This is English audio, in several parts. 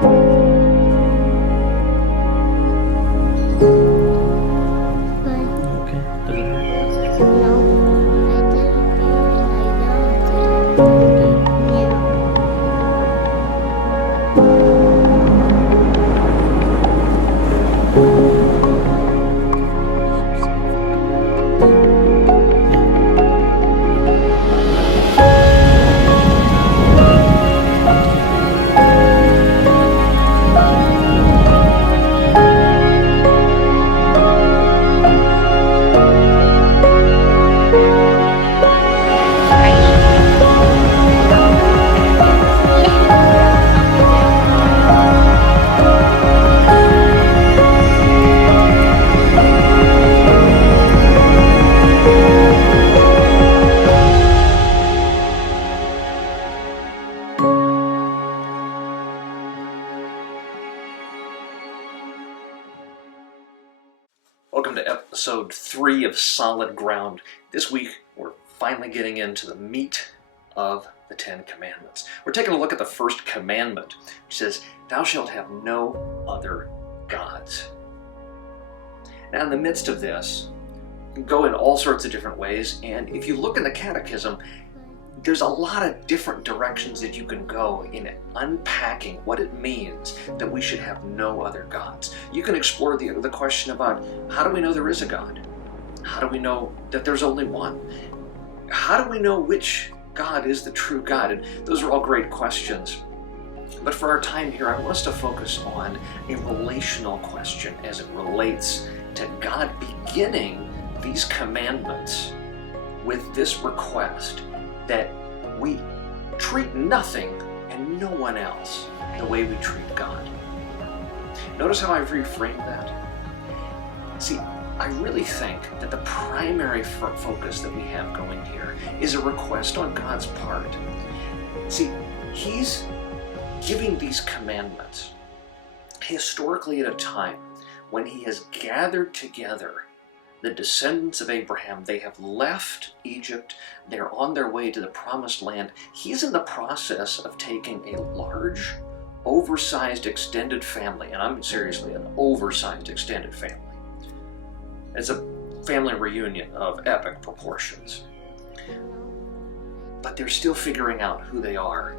Okay, does it hurt? No, I didn't feel it like that. Okay. Yeah. Welcome to episode 3 of Solid Ground. This week, we're finally getting into the meat of the 10 Commandments. We're taking a look at the first commandment, which says, "Thou shalt have no other gods." Now, in the midst of this, you can go in all sorts of different ways, and if you look in the Catechism, there's a lot of different directions that you can go in unpacking what it means that we should have no other gods. You can explore the question about, how do we know there is a God? How do we know that there's only one? How do we know which God is the true God? And those are all great questions. But for our time here, I want us to focus on a relational question as it relates to God beginning these commandments with this request that we treat nothing and no one else the way we treat God. Notice how I've reframed that? See, I really think that the primary focus that we have going here is a request on God's part. See, He's giving these commandments historically at a time when He has gathered together the descendants of Abraham. They have left Egypt. They're on their way to the promised land. He's in the process of taking a large, oversized extended family, and I'm seriously an oversized extended family. It's a family reunion of epic proportions. But they're still figuring out who they are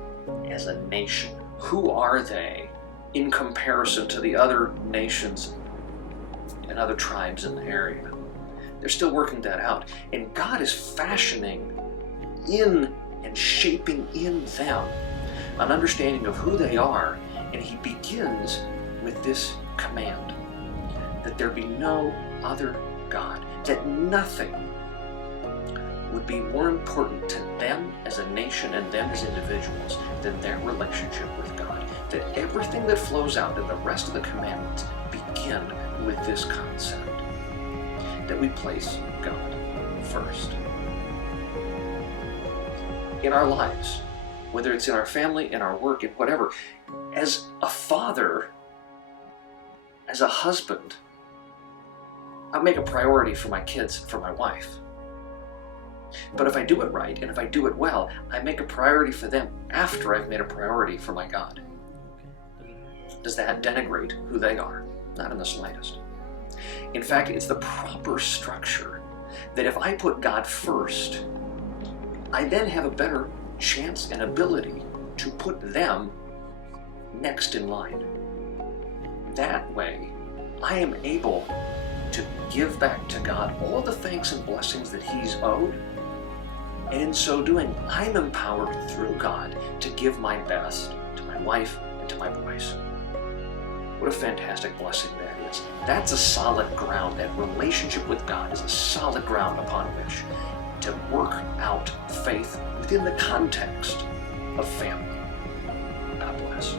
as a nation. Who are they in comparison to the other nations and other tribes in the area? They're still working that out. And God is fashioning in and shaping in them an understanding of who they are. And He begins with this command, that there be no other God, that nothing would be more important to them as a nation and them as individuals than their relationship with God. That everything that flows out in the rest of the commandments begin with this concept, that we place God first. In our lives, whether it's in our family, in our work, in whatever, as a father, as a husband, I make a priority for my kids, for my wife. But if I do it right, and if I do it well, I make a priority for them after I've made a priority for my God. Does that denigrate who they are? Not in the slightest. In fact, it's the proper structure that if I put God first, I then have a better chance and ability to put them next in line. That way, I am able to give back to God all the thanks and blessings that He's owed, and in so doing, I'm empowered through God to give my best to my wife and to my boys. What a fantastic blessing that is. That's a solid ground. That relationship with God is a solid ground upon which to work out faith within the context of family. God bless.